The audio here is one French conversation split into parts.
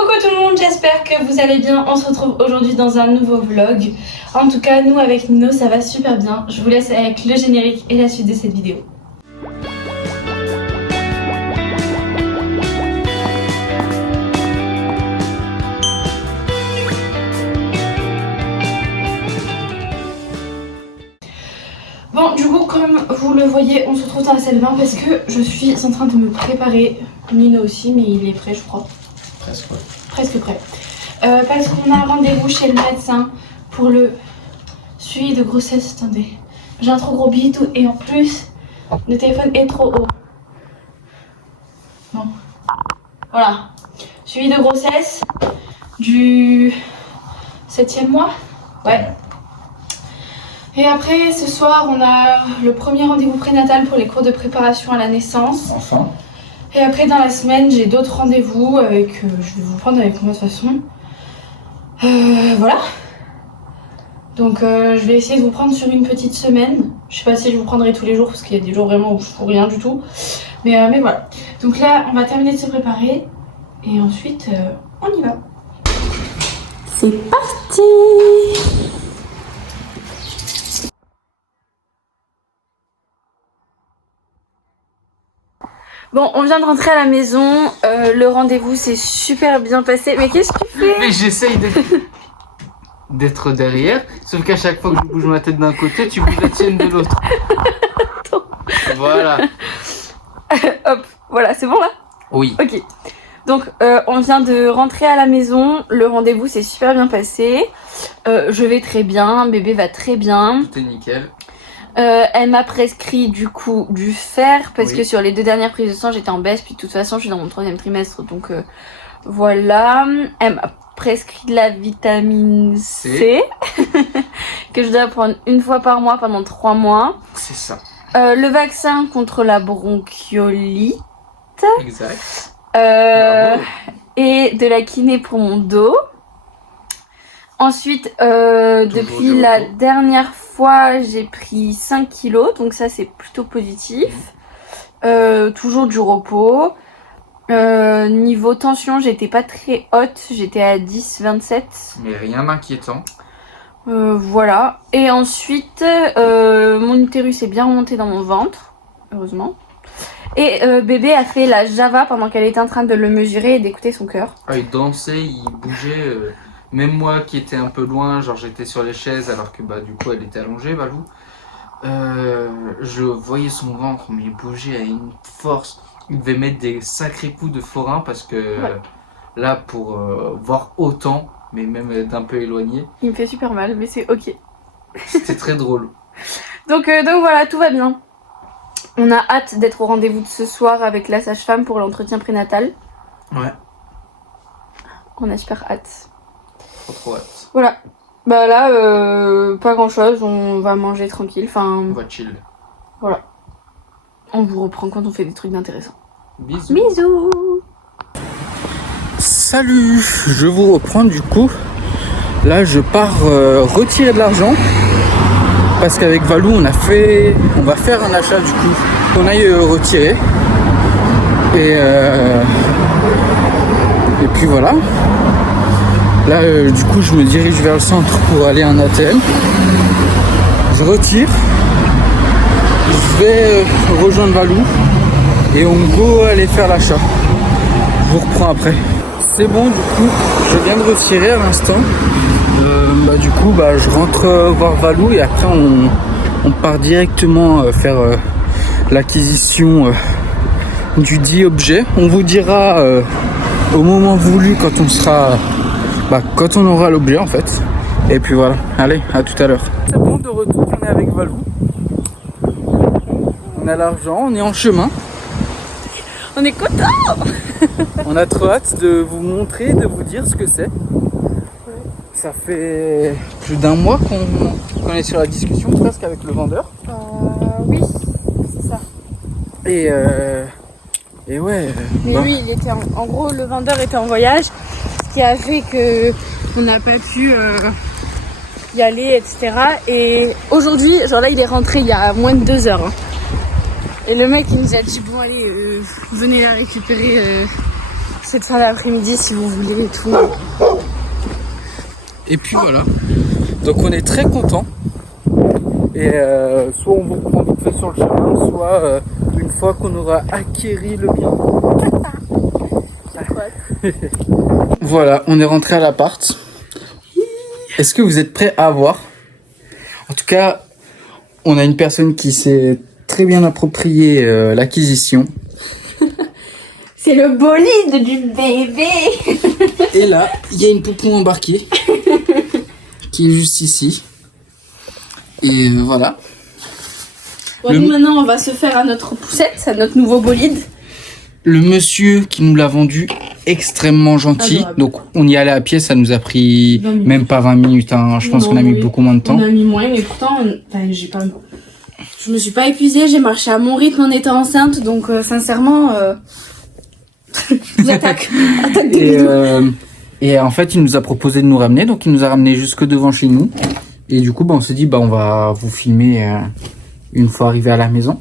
Coucou tout le monde, j'espère que vous allez bien. On se retrouve aujourd'hui dans un nouveau vlog. En tout cas, nous avec Nino, ça va super bien. Je vous laisse avec le générique et la suite de cette vidéo. Bon, du coup, comme vous le voyez, on se retrouve dans la salle de bain parce que je suis en train de me préparer. Nino aussi, mais il est prêt, je crois. Presque, ouais. Presque prêt. Parce qu'on a rendez-vous chez le médecin pour le suivi de grossesse. Attendez, j'ai un trop gros bidou et en plus, le téléphone est trop haut. Bon, voilà. Suivi de grossesse du 7e mois. Ouais. Et après, ce soir, on a le premier rendez-vous prénatal pour les cours de préparation à la naissance. Enfin. Et après, dans la semaine, j'ai d'autres rendez-vous avec... je vais vous prendre avec moi de toute façon. Voilà. Donc, je vais essayer de vous prendre sur une petite semaine. Je sais pas si je vous prendrai tous les jours, parce qu'il y a des jours vraiment où je fous rien du tout. Mais voilà. Donc là, on va terminer de se préparer. Et ensuite, on y va. C'est parti! Bon, on vient de rentrer à la maison, le rendez-vous s'est super bien passé. Mais qu'est-ce que tu fais? Mais j'essaye d'être derrière, sauf qu'à chaque fois que je bouge ma tête d'un côté, tu bouges la tienne de l'autre. Voilà. Hop, voilà, c'est bon là? Oui. Ok. Donc, on vient de rentrer à la maison, le rendez-vous s'est super bien passé. Je vais très bien, bébé va très bien. Tout est nickel. Elle m'a prescrit du coup du fer parce Oui. que sur les 2 dernières prises de sang j'étais en baisse, puis de toute façon je suis dans mon 3e trimestre, donc voilà. Elle m'a prescrit de la vitamine C que je dois prendre une fois par mois pendant 3 mois. C'est ça. Le vaccin contre la bronchiolite. Exact. Et de la kiné pour mon dos. Ensuite, depuis la dernière fois, j'ai pris 5 kilos, donc ça c'est plutôt positif. Toujours du repos. Niveau tension, j'étais pas très haute, j'étais à 10,27. Mais rien d'inquiétant. Voilà. Et ensuite, mon utérus est bien remonté dans mon ventre, heureusement. Et bébé a fait la Java pendant qu'elle était en train de le mesurer et d'écouter son cœur. Ah, il dansait, il bougeait. Même moi qui étais un peu loin, genre j'étais sur les chaises alors que bah du coup elle était allongée, Valou. Je voyais son ventre, mais il bougeait à une force. Il devait mettre des sacrés coups de forain parce que là pour voir autant, mais même d'un peu éloigné. Il me fait super mal, mais c'est ok. C'était très drôle. Donc voilà, tout va bien. On a hâte d'être au rendez-vous de ce soir avec la sage-femme pour l'entretien prénatal. Ouais. On a super hâte. Trop hâte. Voilà. Bah là, pas grand-chose. On va manger tranquille. Enfin, On va chill. voilà. On vous reprend quand on fait des trucs d'intéressant. Bisous. Bisous. Salut, je vous reprends du coup. Là je pars retirer de l'argent parce qu'avec Valou on va faire un achat du coup. On aille retirer et puis voilà. Là du coup je me dirige vers le centre pour aller à un ATM. Je retire. Je vais rejoindre Valou et on go aller faire l'achat. Je vous reprends après. C'est bon du coup, je viens de retirer à l'instant. Du coup je rentre voir Valou et après on part directement faire l'acquisition du dit objet. On vous dira au moment voulu quand on sera quand on aura l'objet en fait. Et puis voilà, allez, à tout à l'heure. C'est bon, de retour, on est avec Valou. On a l'argent, on est en chemin. On est contents. On a trop hâte de vous montrer, de vous dire ce que c'est. Ça fait plus d'1 mois qu'on est sur la discussion presque avec le vendeur. Oui, c'est ça. Et ouais. Mais lui, il était en gros, le vendeur était en voyage, ce qui a fait que on n'a pas pu y aller, etc. Et aujourd'hui, genre là, il est rentré il y a moins de 2 heures. Hein. Et le mec, il nous a dit bon allez, venez la récupérer cette fin d'après-midi si vous voulez et tout. Et puis voilà. Donc on est très contents. Et soit on vous reprend vite fait sur le chemin, soit une fois qu'on aura acquéri le bien. Voilà, on est rentré à l'appart. Est-ce que vous êtes prêts à voir? En tout cas, on a une personne qui s'est très bien approprié l'acquisition. C'est le bolide du bébé. Et là, il y a une poupon embarquée qui est juste ici. Et voilà. Bon, nous maintenant, on va se faire à notre poussette, à notre nouveau bolide. Le monsieur qui nous l'a vendu, extrêmement gentil. Adorable. Donc on y allait à pied, ça nous a pris même pas 20 minutes. Hein. Je pense qu'on a mis beaucoup moins de temps. On a mis moins, mais pourtant, je me suis pas épuisée, j'ai marché à mon rythme en étant enceinte, donc sincèrement, je vous attaque. Attaque de Et en fait, il nous a proposé de nous ramener, donc il nous a ramené jusque devant chez nous. Et du coup, on s'est dit, on va vous filmer une fois arrivé à la maison.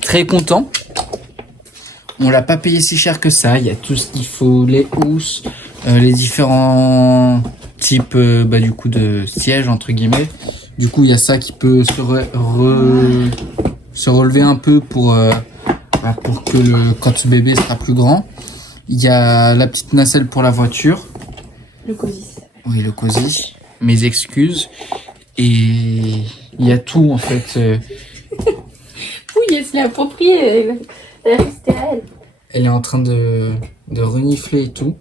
Très content. On l'a pas payé si cher que ça. Il y a tout ce qu'il faut, les housses, les différents types du coup de sièges entre guillemets. Du coup, il y a ça qui peut se relever un peu pour que quand ce bébé sera plus grand. Il y a la petite nacelle pour la voiture. Le cosy. Oui, le cosy. Mes excuses. Et il y a tout en fait. Oui, elle se l'est appropriée. Elle est restée à elle. Elle est en train de renifler et tout.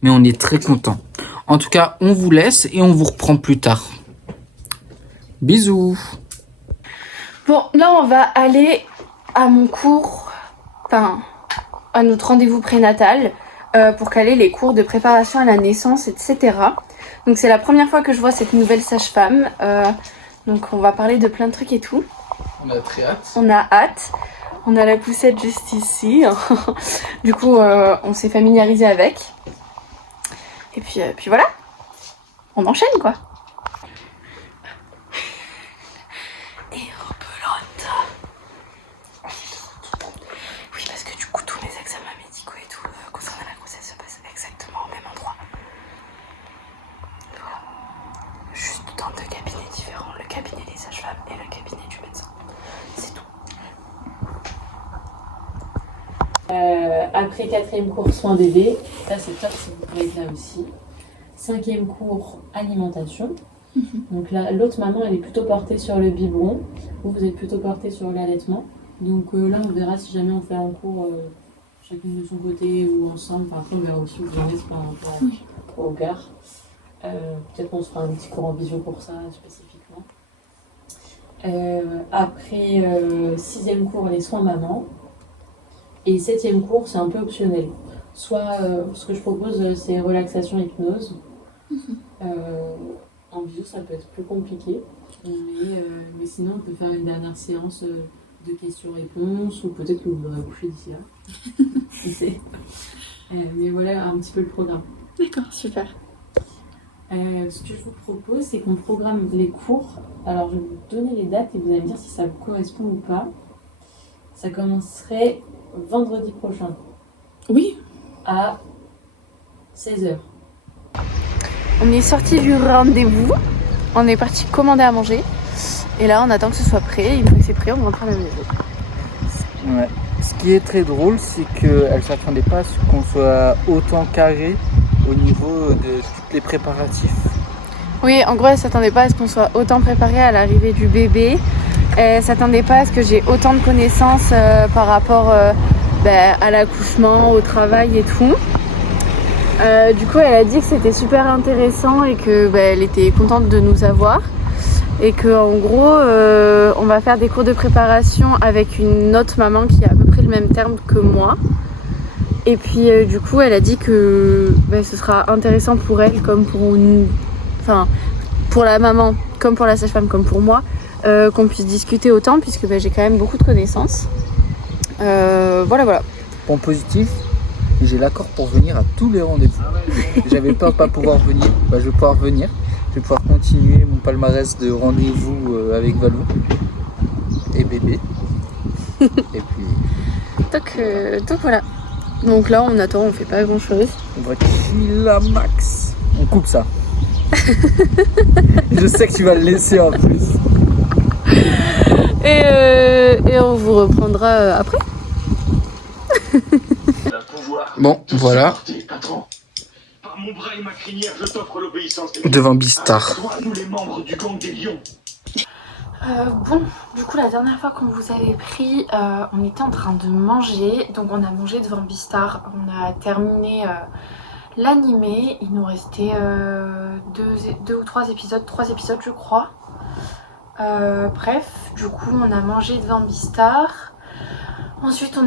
Mais on est très content. En tout cas, on vous laisse et on vous reprend plus tard. Bisous. Bon, là, on va aller à mon cours, à notre rendez-vous prénatal pour caler les cours de préparation à la naissance, etc. Donc, c'est la première fois que je vois cette nouvelle sage-femme. Donc, on va parler de plein de trucs et tout. On a très hâte. On a hâte. On a la poussette juste ici. Du coup, on s'est familiarisé avec. Et puis voilà. On enchaîne, quoi. Et rebelote. Oui, parce que du coup, tous mes examens médicaux et tout concernant la grossesse se passent exactement au même endroit. Voilà. Juste dans 2 cabinets différents. Le cabinet des sages-femmes et le cabinet du médecin. C'est tout. Après 4e cours soins bébé, ça c'est top si vous pouvez être là aussi. 5e cours alimentation. Donc là, l'autre maman elle est plutôt portée sur le biberon, vous êtes plutôt portée sur l'allaitement. Donc là on verra si jamais on fait un cours chacune de son côté ou ensemble. Enfin, après on verra aussi où vous en êtes par rapport au regard. Peut-être qu'on se fera un petit cours en visio pour ça spécifiquement. Après 6e cours les soins maman. Et 7e cours, c'est un peu optionnel. Soit, ce que je propose, c'est relaxation hypnose. En visio, ça peut être plus compliqué. Mais sinon, on peut faire une dernière séance de questions-réponses, ou peut-être que vous l'aurez couché d'ici là. Qui sait. Mais voilà un petit peu le programme. D'accord, super. Ce que je vous propose, c'est qu'on programme les cours. Alors, je vais vous donner les dates et vous allez me dire si ça vous correspond ou pas. Ça commencerait vendredi prochain. Oui. À 16h. On est sorti du rendez-vous. On est parti commander à manger. Et là, on attend que ce soit prêt. Une fois que c'est prêt, on rentre à la maison. Ouais. Ce qui est très drôle, c'est qu'elle ne s'attendait pas à ce qu'on soit autant carré au niveau de tous les préparatifs. Oui, en gros, elle s'attendait pas à ce qu'on soit autant préparé à l'arrivée du bébé. Elle s'attendait pas à ce que j'ai autant de connaissances par rapport à l'accouchement, au travail et tout. Du coup, elle a dit que c'était super intéressant et que elle était contente de nous avoir. Et qu'en gros, on va faire des cours de préparation avec une autre maman qui a à peu près le même terme que moi. Et puis du coup, elle a dit que ce sera intéressant pour elle comme pour la maman, comme pour la sage-femme, comme pour moi, qu'on puisse discuter autant puisque j'ai quand même beaucoup de connaissances. Voilà. Point positif, j'ai l'accord pour venir à tous les rendez-vous. J'avais peur de pas pouvoir venir, je vais pouvoir venir. Je vais pouvoir continuer mon palmarès de rendez-vous avec Valou et bébé. Et puis Donc voilà. Donc là on attend, on fait pas grand chose. On va chill à max. On coupe ça. Je sais que tu vas le laisser en plus. Et on vous reprendra après. Bon, voilà. Par mon bras et ma crinière, je t'offre l'obéissance des Devant Beastar. toi, nous les membres du gang des lions. Bon, du coup la dernière fois qu'on vous avait pris, on était en train de manger. Donc on a mangé devant Beastar. On a terminé l'animé. Il nous restait 2 ou 3 épisodes. 3 épisodes je crois. Bref, du coup on a mangé devant Beastar. Ensuite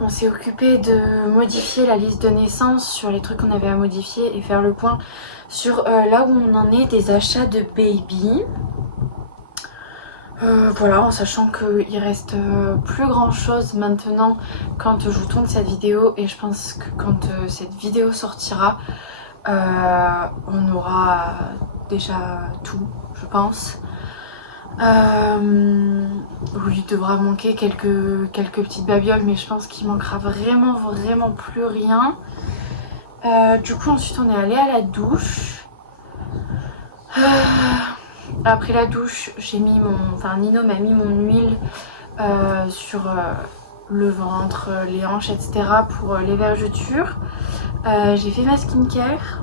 on s'est occupé de modifier la liste de naissance sur les trucs qu'on avait à modifier et faire le point sur là où on en est des achats de baby. Voilà, en sachant qu'il reste plus grand chose maintenant quand je vous tourne cette vidéo, et je pense que quand cette vidéo sortira, on aura déjà tout, je pense. Oui, il devra manquer quelques petites babioles, mais je pense qu'il manquera vraiment plus rien. Du coup ensuite on est allé à la douche. Après la douche, j'ai mis Nino m'a mis mon huile sur le ventre, les hanches, etc. pour les vergetures. J'ai fait ma skincare.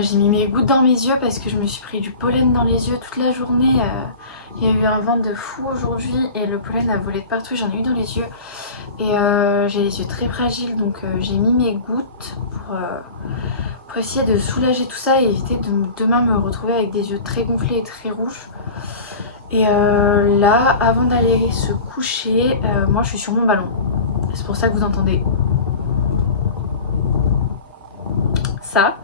J'ai mis mes gouttes dans mes yeux parce que je me suis pris du pollen dans les yeux toute la journée. Il y a eu un vent de fou aujourd'hui et le pollen a volé de partout, j'en ai eu dans les yeux. Et j'ai les yeux très fragiles, donc j'ai mis mes gouttes pour essayer de soulager tout ça et éviter de demain me retrouver avec des yeux très gonflés et très rouges. Et là, avant d'aller se coucher, moi je suis sur mon ballon. C'est pour ça que vous entendez ça.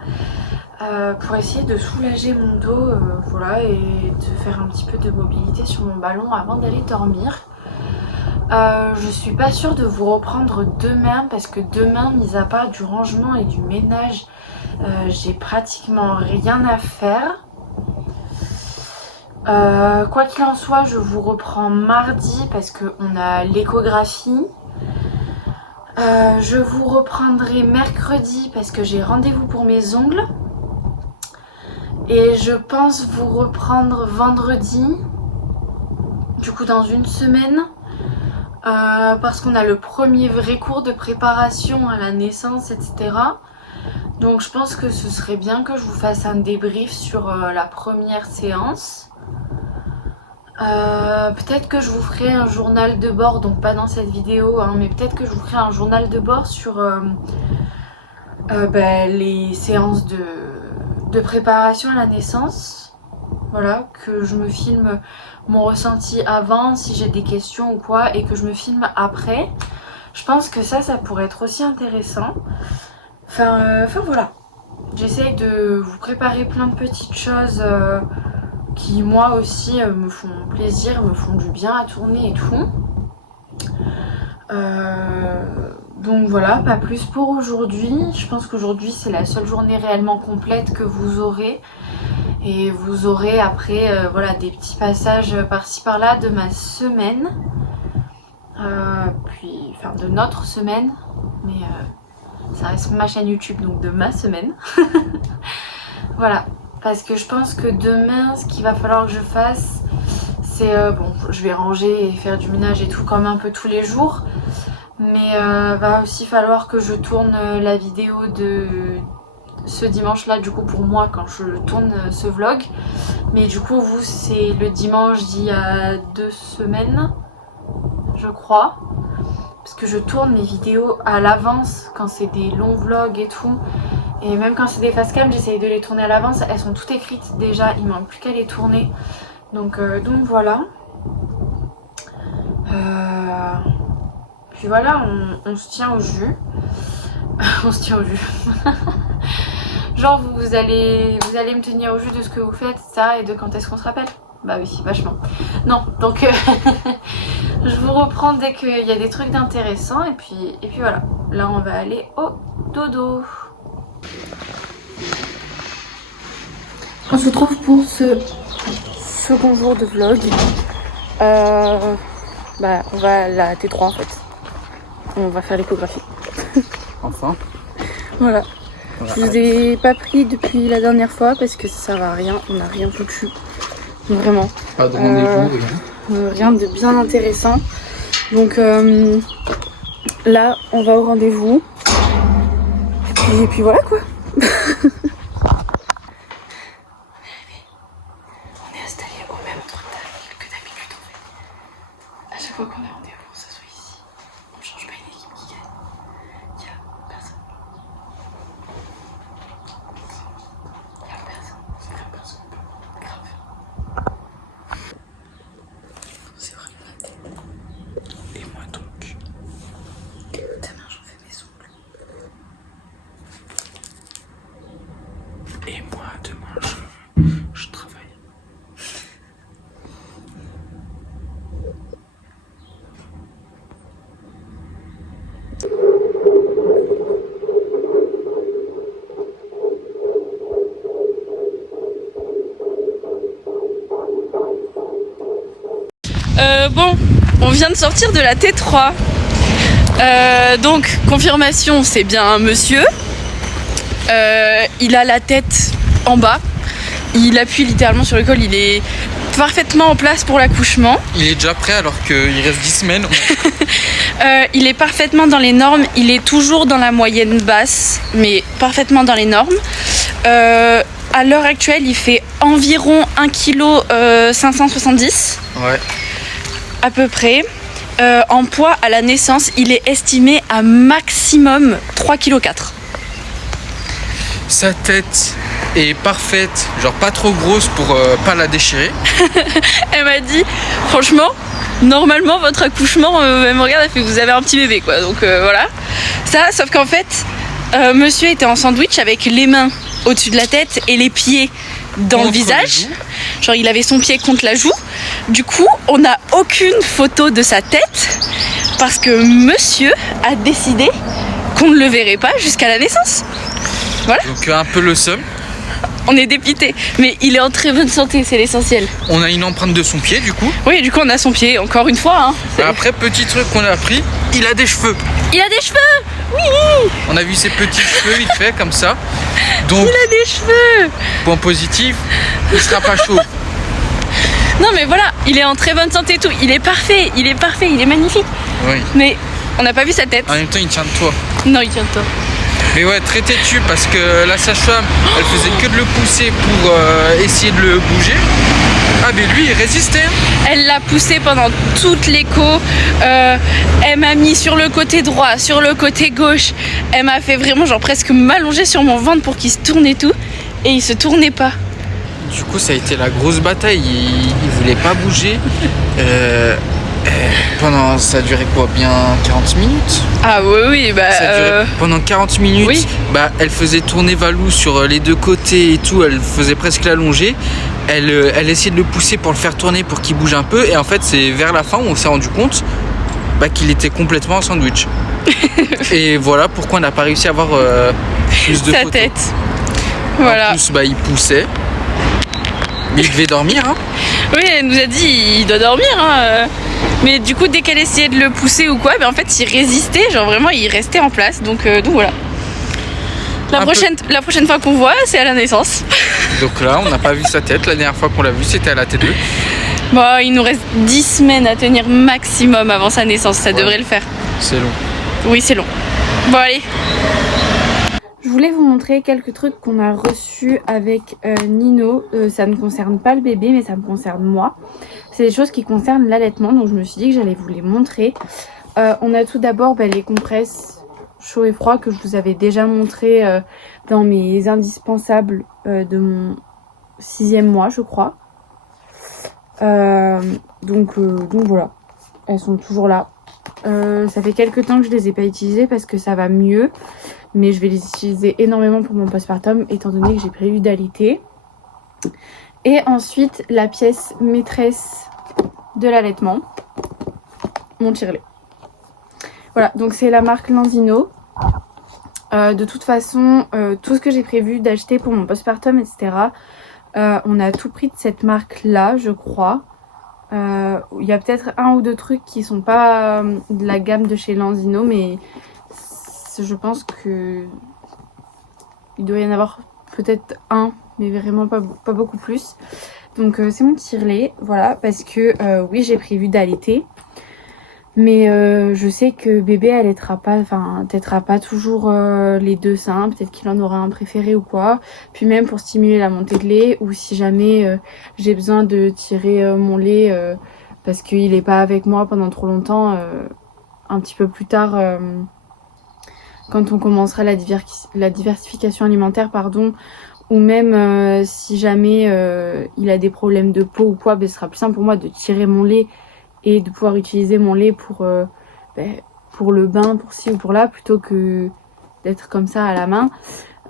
Pour essayer de soulager mon dos, voilà, et de faire un petit peu de mobilité sur mon ballon avant d'aller dormir. Je suis pas sûre de vous reprendre demain parce que demain, mis à part du rangement et du ménage, j'ai pratiquement rien à faire. Quoi qu'il en soit, je vous reprends mardi parce qu'on a l'échographie. Je vous reprendrai mercredi parce que j'ai rendez-vous pour mes ongles. Et je pense vous reprendre vendredi, du coup dans une semaine, parce qu'on a le premier vrai cours de préparation à la naissance, etc. Donc je pense que ce serait bien que je vous fasse un débrief sur la première séance. Peut-être que je vous ferai un journal de bord, donc pas dans cette vidéo, hein, mais peut-être que je vous ferai un journal de bord sur les séances de préparation à la naissance. Voilà, que je me filme mon ressenti avant, si j'ai des questions ou quoi, et que je me filme après. Je pense que ça pourrait être aussi intéressant. Enfin voilà, j'essaye de vous préparer plein de petites choses qui moi aussi me font plaisir, me font du bien à tourner et tout. Donc voilà, pas plus pour aujourd'hui. Je pense qu'aujourd'hui c'est la seule journée réellement complète que vous aurez. Et vous aurez après voilà, des petits passages par-ci par-là de ma semaine. Enfin de notre semaine. Mais ça reste ma chaîne YouTube, donc de ma semaine. Voilà, parce que je pense que demain ce qu'il va falloir que je fasse, c'est bon, je vais ranger et faire du ménage et tout comme un peu tous les jours. Mais va aussi falloir que je tourne la vidéo de ce dimanche là, du coup pour moi quand je tourne ce vlog. Mais du coup vous c'est le dimanche d'il y a 2 semaines je crois. Parce que je tourne mes vidéos à l'avance quand c'est des longs vlogs et tout. Et même quand c'est des face cam, j'essaye de les tourner à l'avance. Elles sont toutes écrites déjà, il manque plus qu'à les tourner. Donc voilà. Puis voilà, on se tient au jus. On se tient au jus. Genre vous allez me tenir au jus de ce que vous faites, ça, et de quand est-ce qu'on se rappelle. Bah oui, vachement. Non, donc je vous reprends dès qu'il y a des trucs d'intéressant. Et puis voilà, là on va aller au dodo. On se retrouve pour ce second jour de vlog. Bah, on va à la T3 en fait. On va faire l'échographie. Enfin. Voilà. Je vous ai pas pris depuis la dernière fois parce que ça sert à rien. On n'a rien foutu. Vraiment. Pas de rendez-vous, rien de bien intéressant. Donc là, on va au rendez-vous. Et puis voilà quoi. On est installé au même endroit que d'habitude en fait. À chaque fois qu'on a rendez-vous, on s'assoit ici. On ne change pas une équipe qui gagne. Il y a personne. Il y a personne. C'est grave personne. Grave. C'est vraiment la tête. Et moi donc. Demain j'en fais mes ongles. Et moi demain je travaille. Bon, on vient de sortir de la T3. Donc, confirmation, c'est bien un monsieur. Il a la tête en bas. Il appuie littéralement sur le col. Il est parfaitement en place pour l'accouchement. Il est déjà prêt alors qu'il reste 10 semaines. Il est parfaitement dans les normes. Il est toujours dans la moyenne basse, mais parfaitement dans les normes. À l'heure actuelle, il fait environ 1 kg 570. Ouais. À peu près. En poids à la naissance, il est estimé à maximum 3,4 kg. Sa tête est parfaite, genre pas trop grosse pour pas la déchirer. Elle m'a dit, franchement, normalement votre accouchement, elle me regarde, elle fait vous avez un petit bébé quoi. Donc voilà. Ça, sauf qu'en fait, monsieur était en sandwich avec les mains au-dessus de la tête et les pieds dans Contre le visage. les joues. Genre il avait son pied contre la joue. Du coup, on n'a aucune photo de sa tête parce que monsieur a décidé qu'on ne le verrait pas jusqu'à la naissance. Voilà. Donc un peu le seum. On est dépité, mais il est en très bonne santé, c'est l'essentiel. On a une empreinte de son pied du coup. Oui, du coup on a son pied, encore une fois. Hein. Après, petit truc qu'on a appris, il a des cheveux. Il a des cheveux. Oui. On a vu ses petits cheveux vite fait comme ça. Donc, Il a des cheveux. point positif, il sera pas chaud. Non mais voilà, il est en très bonne santé et tout. Il est parfait, il est magnifique. Oui. Mais on n'a pas vu sa tête. En même temps, il tient de toi. Non, il tient de toi. Mais ouais, très têtu parce que la sage-femme, elle faisait que de le pousser pour essayer de le bouger. Ah mais lui il résistait. Elle l'a poussé pendant toute l'écho. Elle m'a mis sur le côté droit, sur le côté gauche. Elle m'a fait vraiment genre presque m'allonger sur mon ventre pour qu'il se tourne et tout. Et il se tournait pas. Du coup ça a été la grosse bataille, il voulait pas bouger. Pendant, ça a duré quoi, bien 40 minutes. Ah oui, bah... Ça a duré pendant 40 minutes, oui. Bah, elle faisait tourner Valou sur les deux côtés et tout, elle faisait presque l'allonger. Elle essayait de le pousser pour le faire tourner pour qu'il bouge un peu. Et en fait c'est vers la fin où on s'est rendu compte qu'il était complètement en sandwich. Et voilà pourquoi on n'a pas réussi à avoir plus de sa photos. tête. Voilà. En plus il poussait. Mais il devait dormir hein. Oui, elle nous a dit il doit dormir hein. Mais du coup dès qu'elle essayait de le pousser ou quoi, en fait il résistait, genre vraiment il restait en place. Donc voilà. La prochaine fois qu'on voit, c'est à la naissance. Donc là on n'a pas vu sa tête, la dernière fois qu'on l'a vu c'était à la T2. Bon, il nous reste 10 semaines à tenir maximum avant sa naissance, ça devrait le faire. C'est long. Oui, c'est long. Bon allez. Je voulais vous montrer quelques trucs qu'on a reçus avec Nino. Ça ne concerne pas le bébé, mais ça me concerne moi. C'est des choses qui concernent l'allaitement, donc je me suis dit que j'allais vous les montrer. On a tout d'abord les compresses chaud et froid que je vous avais déjà montré dans mes indispensables de mon 6e mois, je crois. Donc voilà, elles sont toujours là. Ça fait quelques temps que je les ai pas utilisées parce que ça va mieux. Mais je vais les utiliser énormément pour mon postpartum étant donné que j'ai prévu d'allaiter. Et ensuite la pièce maîtresse de l'allaitement, mon tire-lait. Voilà, donc c'est la marque Lanzino. De toute façon, tout ce que j'ai prévu d'acheter pour mon postpartum, etc. On a tout pris de cette marque là, je crois. Il y a peut-être un ou deux trucs qui sont pas de la gamme de chez Lanzino, mais je pense que il doit y en avoir peut-être un, mais vraiment pas beaucoup plus. Donc c'est mon tire-lait, voilà, parce que oui, j'ai prévu d'allaiter. Mais je sais que bébé allaitera pas toujours les deux seins, peut-être qu'il en aura un préféré ou quoi. Puis même pour stimuler la montée de lait, ou si jamais j'ai besoin de tirer mon lait parce qu'il est pas avec moi pendant trop longtemps, un petit peu plus tard, quand on commencera la diversification alimentaire, pardon, ou même si jamais il a des problèmes de peau ou quoi, ce sera plus simple pour moi de tirer mon lait et de pouvoir utiliser mon lait pour le bain, pour ci ou pour là, plutôt que d'être comme ça à la main.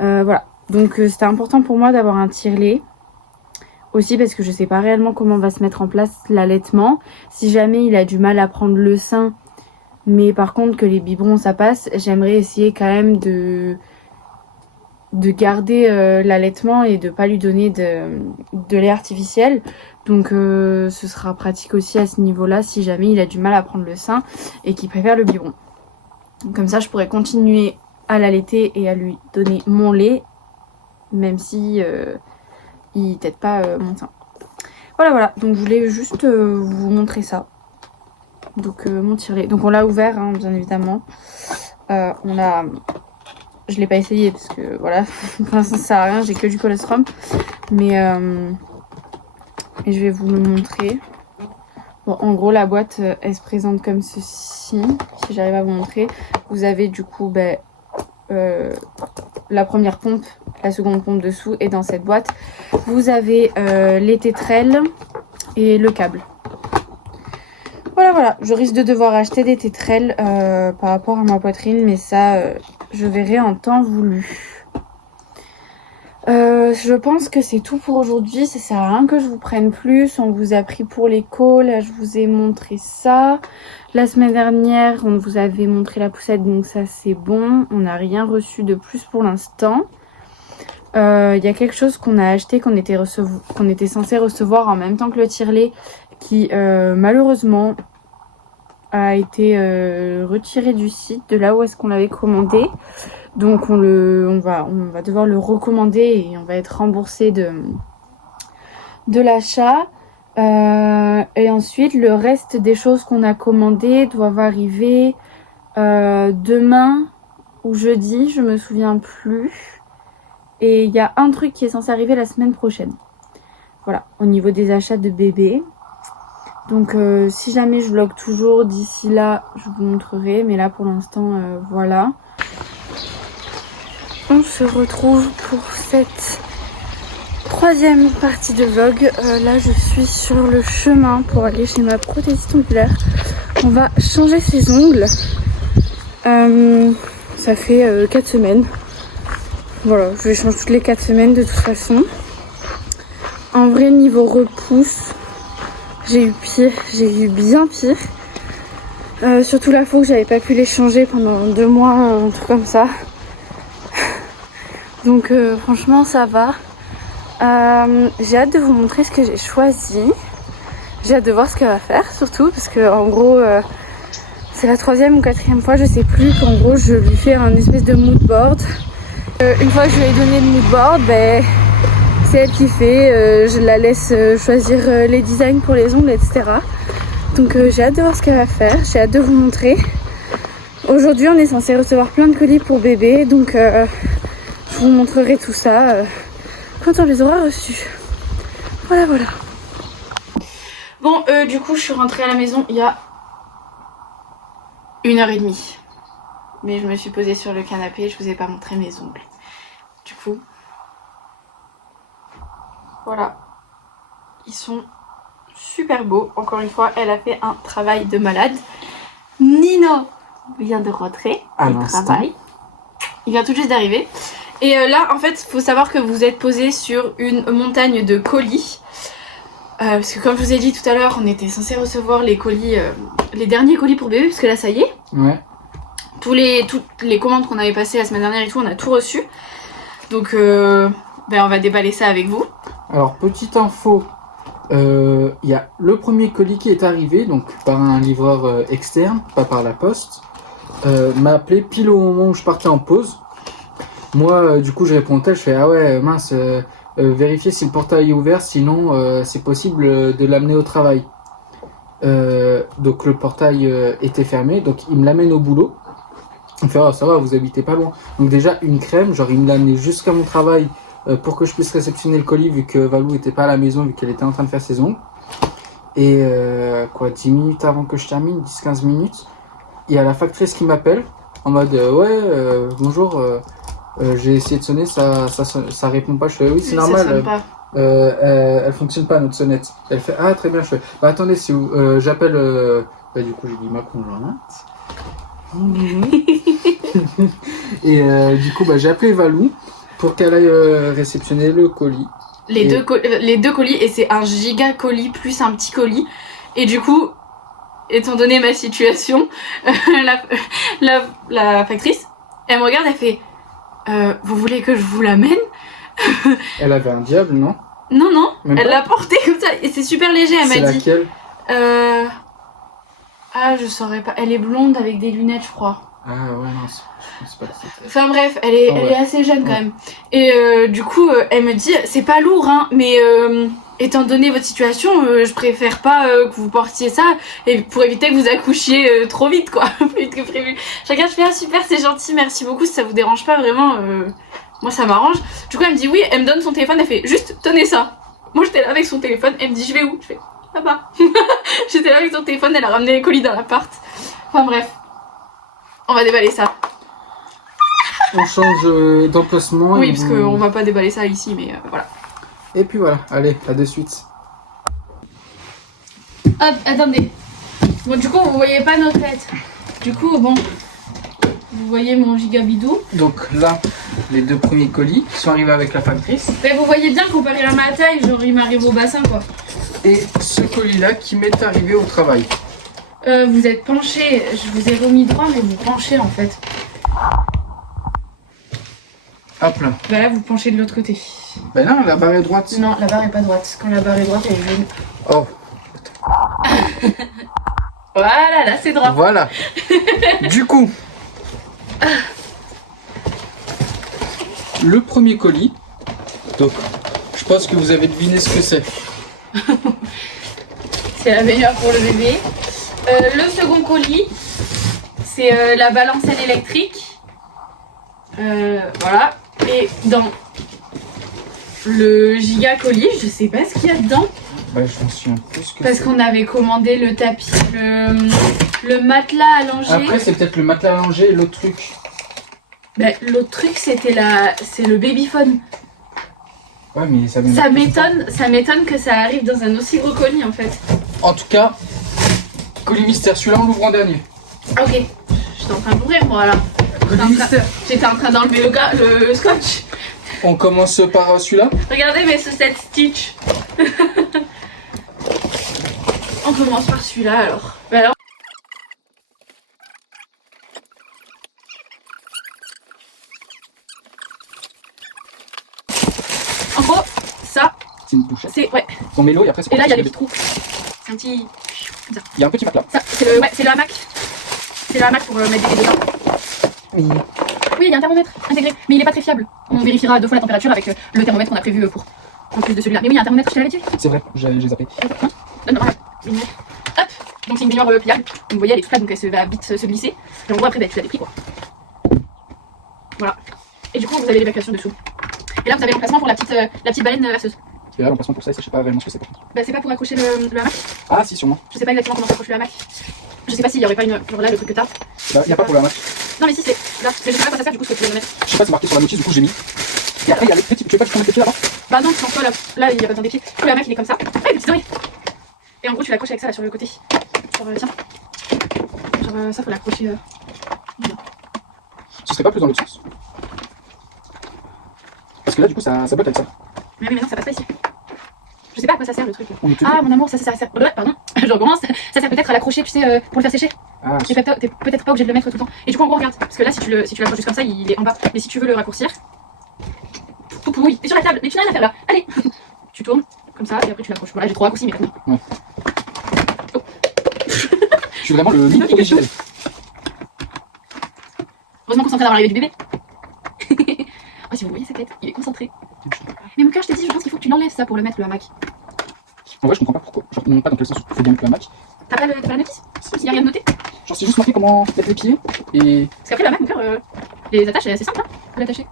Voilà, donc c'était important pour moi d'avoir un tire-lait. Aussi parce que je sais pas réellement comment va se mettre en place l'allaitement. Si jamais il a du mal à prendre le sein, mais par contre que les biberons ça passe, j'aimerais essayer quand même de garder l'allaitement et de pas lui donner de lait artificiel. Donc ce sera pratique aussi à ce niveau-là si jamais il a du mal à prendre le sein et qu'il préfère le biberon. Comme ça je pourrais continuer à l'allaiter et à lui donner mon lait, même si il tète pas mon sein. Voilà, donc je voulais juste vous montrer ça. Donc mon tire-lait. Donc on l'a ouvert hein, bien évidemment. Je l'ai pas essayé parce que voilà, pour l'instant ça sert à rien, j'ai que du colostrum. Mais je vais vous le montrer. Bon, en gros la boîte elle se présente comme ceci, si j'arrive à vous montrer. Vous avez du coup la première pompe, la seconde pompe dessous, et dans cette boîte vous avez les tétrelles et le câble. Voilà, je risque de devoir acheter des tétrelles par rapport à ma poitrine, mais ça je verrai en temps voulu. Je pense que c'est tout pour aujourd'hui, ça sert à rien que je vous prenne plus. On vous a pris pour l'écho, là je vous ai montré ça. La semaine dernière on vous avait montré la poussette, donc ça c'est bon. On n'a rien reçu de plus pour l'instant. Il y a quelque chose qu'on a acheté, qu'on était censé recevoir en même temps que le tire-lait, qui malheureusement a été retiré du site de là où est-ce qu'on l'avait commandé. Donc on va devoir le recommander et on va être remboursé de l'achat. Et ensuite le reste des choses qu'on a commandées doivent arriver demain ou jeudi, je me souviens plus. Et il y a un truc qui est censé arriver la semaine prochaine. Voilà, au niveau des achats de bébé. Donc si jamais je vlog toujours d'ici là, je vous montrerai. Mais là pour l'instant, voilà. On se retrouve pour cette troisième partie de vlog. Là je suis sur le chemin pour aller chez ma prothésiste ongulaire. On va changer ses ongles. Ça fait 4 semaines. Voilà, je les change toutes les 4 semaines de toute façon. En vrai niveau repousse, j'ai eu pire, j'ai eu bien pire. Surtout la fois que j'avais pas pu les changer pendant 2 mois, un truc comme ça. Donc franchement ça va. J'ai hâte de vous montrer ce que j'ai choisi. J'ai hâte de voir ce qu'elle va faire surtout parce que en gros c'est la 3e ou 4e fois, je sais plus, qu'en gros je lui fais un espèce de mood board. Une fois que je lui ai donné le mood board, c'est elle qui fait, je la laisse choisir les designs pour les ongles, etc. Donc j'ai hâte de voir ce qu'elle va faire, j'ai hâte de vous montrer. Aujourd'hui on est censé recevoir plein de colis pour bébé, donc je vous montrerai tout ça quand on les aura reçus. Voilà. Bon, du coup je suis rentrée à la maison il y a 1h30. Mais je me suis posée sur le canapé et je vous ai pas montré mes ongles. Du coup, voilà. Ils sont super beaux. Encore une fois, elle a fait un travail de malade. Nino vient de rentrer. Il travaille. Il vient tout juste d'arriver. Et là, en fait, il faut savoir que vous êtes posé sur une montagne de colis. Parce que comme je vous ai dit tout à l'heure, on était censé recevoir les colis, les derniers colis pour bébé, parce que là, ça y est. Ouais. Toutes les commandes qu'on avait passées la semaine dernière et tout, on a tout reçu. Donc on va déballer ça avec vous. Alors petite info, il y a le premier colis qui est arrivé, donc par un livreur externe, pas par la poste, m'a appelé pile au moment où je partais en pause. Moi, du coup, je réponds au tel, je fais ah ouais, mince, vérifiez si le portail est ouvert, sinon c'est possible de l'amener au travail. Donc le portail était fermé, donc il me l'amène au boulot. Il me fait oh, ça va, vous habitez pas loin. Donc déjà une crème, genre il me l'a amené jusqu'à mon travail pour que je puisse réceptionner le colis vu que Valou était pas à la maison vu qu'elle était en train de faire ses ongles. Et 10 minutes avant que je termine, 10-15 minutes, il y a la factrice qui m'appelle en mode bonjour, j'ai essayé de sonner, ça répond pas. Je fais oui c'est normal. Ça sonne pas. Elle fonctionne pas notre sonnette. Elle fait ah très bien. Je fais bah attendez si j'appelle du coup j'ai dit ma conjointe. Et du coup j'ai appelé Valou pour qu'elle aille réceptionner le colis. Les deux colis, et c'est un giga colis plus un petit colis. Et du coup, étant donné ma situation, la factrice, elle me regarde, elle fait vous voulez que je vous l'amène? Elle avait un diable, non? Non, Même elle pas l'a porté comme ça, et c'est super léger, elle C'est m'a dit. laquelle? Ah, je saurais pas. Elle est blonde avec des lunettes, je crois. Ah ouais, non, c'est pas ça. Enfin bref, elle est assez jeune quand même. Et du coup, elle me dit, c'est pas lourd, hein, mais étant donné votre situation, je préfère pas que vous portiez ça, et pour éviter que vous accouchiez trop vite, quoi, plus vite que prévu. Je regarde, je fais, ah super, c'est gentil, merci beaucoup, si ça vous dérange pas vraiment, moi ça m'arrange. Du coup, elle me dit oui, elle me donne son téléphone, elle fait, juste tenez ça. Moi j'étais là avec son téléphone, elle me dit, je vais où? Je fais, là-bas. J'étais là avec son téléphone, elle a ramené les colis dans l'appart. Enfin bref, on va déballer ça. On change d'emplacement. Oui, et parce vous- qu'on va pas déballer ça ici, mais voilà. Et puis voilà, allez, à de suite. Hop, attendez. Bon, du coup, vous voyez pas notre tête. Du coup, bon, vous voyez mon gigabidou. Donc là, les deux premiers colis sont arrivés avec la factrice. Mais vous voyez bien comparé à ma taille, genre il m'arrive au bassin, quoi. Et ce colis-là qui m'est arrivé au travail. Vous êtes penché, je vous ai remis droit, mais vous penchez en fait. Hop là. Bah là, vous penchez de l'autre côté. Ben non, la barre est droite. Non, la barre est pas droite. Quand la barre est droite, elle est jaune. Oh, Voilà, là c'est droit. voilà. Du coup, le premier colis. Donc, je pense que vous avez deviné ce que c'est. C'est la meilleure pour le bébé. Le second colis, c'est la balancelle électrique. Voilà. Et dans le giga colis, je sais pas ce qu'il y a dedans. Bah, je m'en souviens plus ce que Parce c'est. qu'on avait commandé le tapis, le matelas allongé. Après, c'est peut-être le matelas allongé et l'autre truc. Ben, l'autre truc, c'est le babyphone. Ouais, mais ça vient. Ça m'étonne que ça arrive dans un aussi gros colis en fait. En tout cas, colis mystère, celui-là on l'ouvre en dernier. Ah, ok, j'étais en train d'ouvrir moi là. Colis mystère. J'étais en train d'enlever le scotch. On commence par celui-là. Regardez mes chaussettes Stitch. On commence par celui-là alors. Ben alors. En gros, ça, C'est une pochette. c'est. Ouais. Ton mélo et après c'est Et là, il y a des des petits trous. C'est un petit. Il y a un petit matelas. Ça, c'est le hamac. C'est le hamac pour mettre des bébés dedans. Oui. Oui, il y a un thermomètre intégré, mais il est pas très fiable. On vérifiera 2 fois la température avec le thermomètre qu'on a prévu pour en plus de celui-là. Mais oui, il y a un thermomètre, je te l'avais dit. C'est vrai, j'ai zappé. Non, regarde. Hop. Donc c'est une baignoire pliable. Donc vous voyez, elle est toute plate, donc elle va vite se glisser. Et en gros, après, bah, tu l'as des prix, quoi. Voilà. Et du coup, vous avez l'évacuation dessous. Et là, vous avez l'emplacement pour la petite baleine verseuse. Et là, l'emplacement pour ça, je sais pas vraiment ce que c'est pour. Bah, c'est pas pour accrocher le hamac. Ah, si, sûrement. Je sais pas exactement comment s'accroche le hamac. Je sais pas s'il y aurait pas une. Genre là, le truc que t'as. Là, il n'y a pas pour la match. Non, mais si, c'est là. Mais je sais pas à quoi ça sert, du coup, ce que tu veux le mettre. Je sais pas, c'est marqué sur la notice, du coup, j'ai mis. Et après, il y a les petits. Tu veux pas que je mette les pieds là-bas? Bah non, tu pas là, il y a pas besoin des pieds. Le hamac, il est comme ça. Ah, il y a des petites oreilles. Et en gros, tu l'accroches avec ça là sur le côté. Genre, tiens. Genre, ça, faut l'accrocher. Ce serait pas plus dans l'autre sens. Parce que là, du coup, ça bloque avec ça. Mais oui, mais non, ça passe pas ici. Je sais pas à quoi ça sert le truc. On est tout. Ah, mon amour, ça sert. Pardon, je recommence. Ça sert peut-être à l'accrocher, tu sais, pour le faire sécher. Ah, T'es peut-être pas obligé de le mettre tout le temps. Et du coup, en gros, regarde. Parce que là, si tu l'accroches juste comme ça, il est en bas. Mais si tu veux le raccourcir. Oui, t'es sur la table. Mais tu n'as rien à faire là. Allez. Tu tournes. comme ça, et après tu l'accroches. Voilà, j'ai trop raccourci, mais comme ça. Je suis vraiment le limite original. Heureusement concentré dans l'arrivée du bébé. Oh, si vous voyez sa tête, il est concentré. Mais mon cœur, je t'ai dit, je pense qu'il faut que tu l'enlèves ça pour le mettre le hamac. En vrai, je comprends pas pourquoi. Genre, non, pas dans quel sens il faut bien mettre le hamac. T'as pas la notice? Il y a rien de noté? Genre, c'est juste marqué comment mettre les pieds et Parce qu'après, le hamac, mon cœur, les attaches, c'est simple, hein, de l'attacher.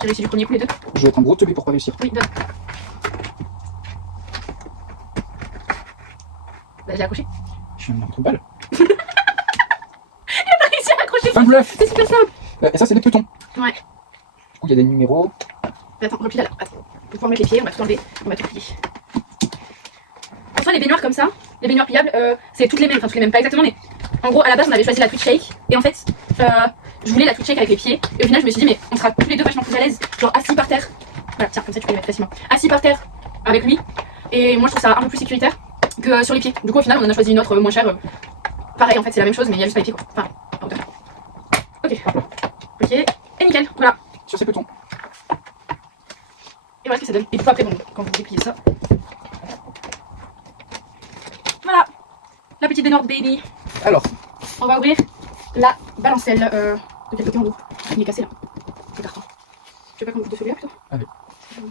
J'ai réussi du premier coup les deux. je vais être un gros teubé pour pas réussir. Oui, donne. Bah, j'ai accroché. Je suis un entre balle. J'ai réussi à accrocher. Un bluff. C'est super simple. Et ça, c'est des petons. Ouais. Du coup, il y a des numéros. Attends, replie là. Attends. Pour pouvoir mettre les pieds, on va tout enlever. On va tout plier. En soi, les baignoires comme ça, les baignoires pliables, c'est toutes les mêmes. Enfin, toutes les mêmes, pas exactement, mais en gros, à la base, on avait choisi la Twitch Shake. Et en fait, je voulais la Twitch Shake avec les pieds. Et au final, je me suis dit, mais on sera tous les deux vachement plus à l'aise. Genre assis par terre. Voilà, tiens, comme ça, tu peux les mettre facilement. Assis par terre avec lui. Et moi, je trouve ça un peu plus sécuritaire que sur les pieds. Du coup, au final, on en a choisi une autre moins chère. Pareil, en fait, c'est la même chose, mais il y a juste pas les pieds, quoi. Enfin, en hauteur. Ok. Ok. Et nickel. Voilà. Sur ces petons. Et voilà ce que ça donne. Et du coup, après, bon, quand vous dépliez ça. Voilà. La petite baignoire baby. Alors, On va ouvrir la balancelle. De quel côté on ouvre? Il est cassé là. Le carton. Tu veux pas qu'on ouvre de celui-là plutôt?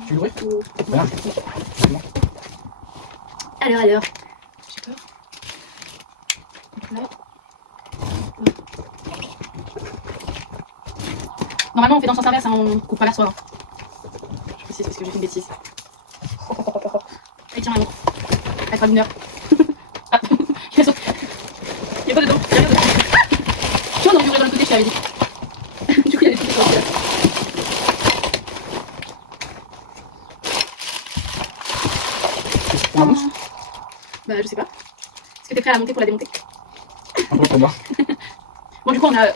tu l'ouvres Ou... Voilà. Alors. J'ai peur. Donc là. Normalement, on fait dans le sens inverse, hein, on coupe pas la soie. Je précise parce que j'ai fait une bêtise. Allez, tiens, maman. Elle fera une heure. Ah, il y a pas dedans, il y a rien dedans. Tu vois, on aurait dû ouvrir de l'autre côté, je t'avais dit. Du coup, il y a des trucs sur le côté là. On la mousse. Bah, je sais pas. Est-ce que t'es prêt à la monter pour la démonter? Un peu comme moi. Bon, du coup, on a.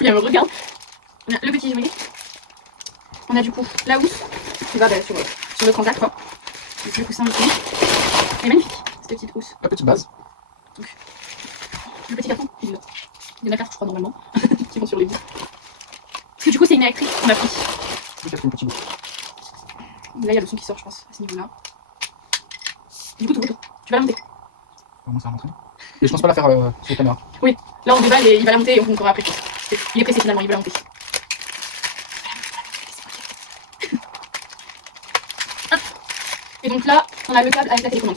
Il y a un regard. On a le petit joyeux. On a du coup la housse qui va sur le contact, quoi. Donc, le coussin aussi. Elle est magnifique, cette petite housse. La petite base. Donc, le petit carton, il y en a 4, je crois, normalement, qui vont sur les bouts. Parce que du coup, c'est une électrique qu'on a pris. Le quatrième petit bout. Là, il y a le son qui sort, je pense, à ce niveau-là. Du coup, tu vas la monter. On va commencer à rentrer. Et je pense pas la faire sur la caméra. Là, on déballe et il va la monter et on comptera après. Il est pressé finalement, il va la monter. Hop. Et donc là, on a le câble avec la télécommande.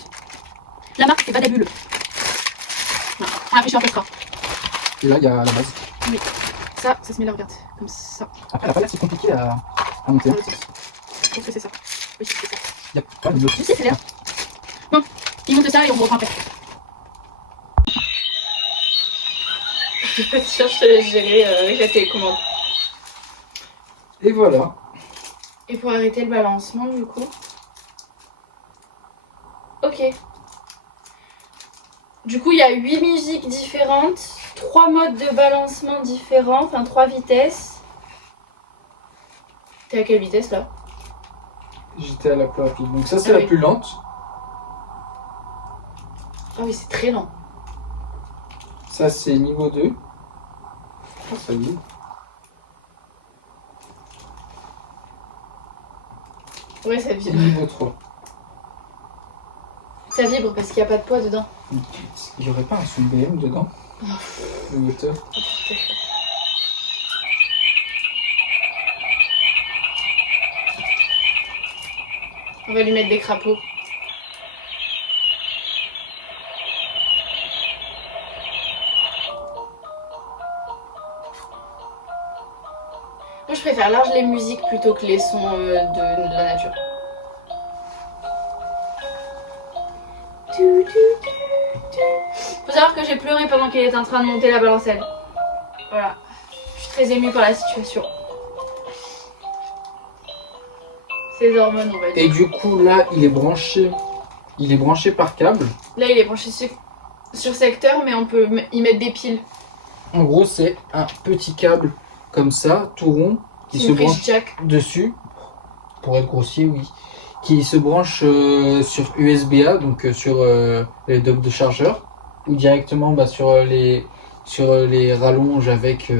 La marque, c'est Badabule. Voilà. On a pris sur Orchestra. Et là, il y a la base. Ça se met là, regarde, comme ça. Après, la palette, c'est compliqué à monter. Dans l'autre sens. Je pense que c'est ça. Oui, c'est ça. Il y a pas de bloc. Je sais, c'est l'air. Bon, il monte ça et on reprend après. Je cherche à gérer avec la télécommande. Et voilà. Et pour arrêter le balancement, du coup. Ok. Du coup, il y a 8 musiques différentes, 3 modes de balancement différents, enfin 3 vitesses. T'es à quelle vitesse là? J'étais à la plus rapide. Donc ça, c'est Ah la oui. plus lente. Ah oui, c'est très lent. Ça, c'est niveau 2. Ah, ça y est. Ouais, ça vibre. Niveau 3. Ça vibre parce qu'il n'y a pas de poids dedans. Il n'y aurait pas un son BM dedans? Le moteur. On va lui mettre des crapauds. Moi, je préfère large les musiques plutôt que les sons de la nature. Faut savoir que j'ai pleuré pendant qu'il était en train de monter la balancelle. Voilà. Je suis très émue par la situation. Ces hormones, on va dire. Et du coup, là, il est branché. Il est branché par câble. Là, il est branché sur secteur, mais on peut y mettre des piles. En gros, c'est un petit câble comme ça, tout rond, qui C'est se une prise branche jack. dessus. Pour être grossier, oui. Qui se branche sur USB-A, donc sur les docks de chargeur, ou directement sur les rallonges avec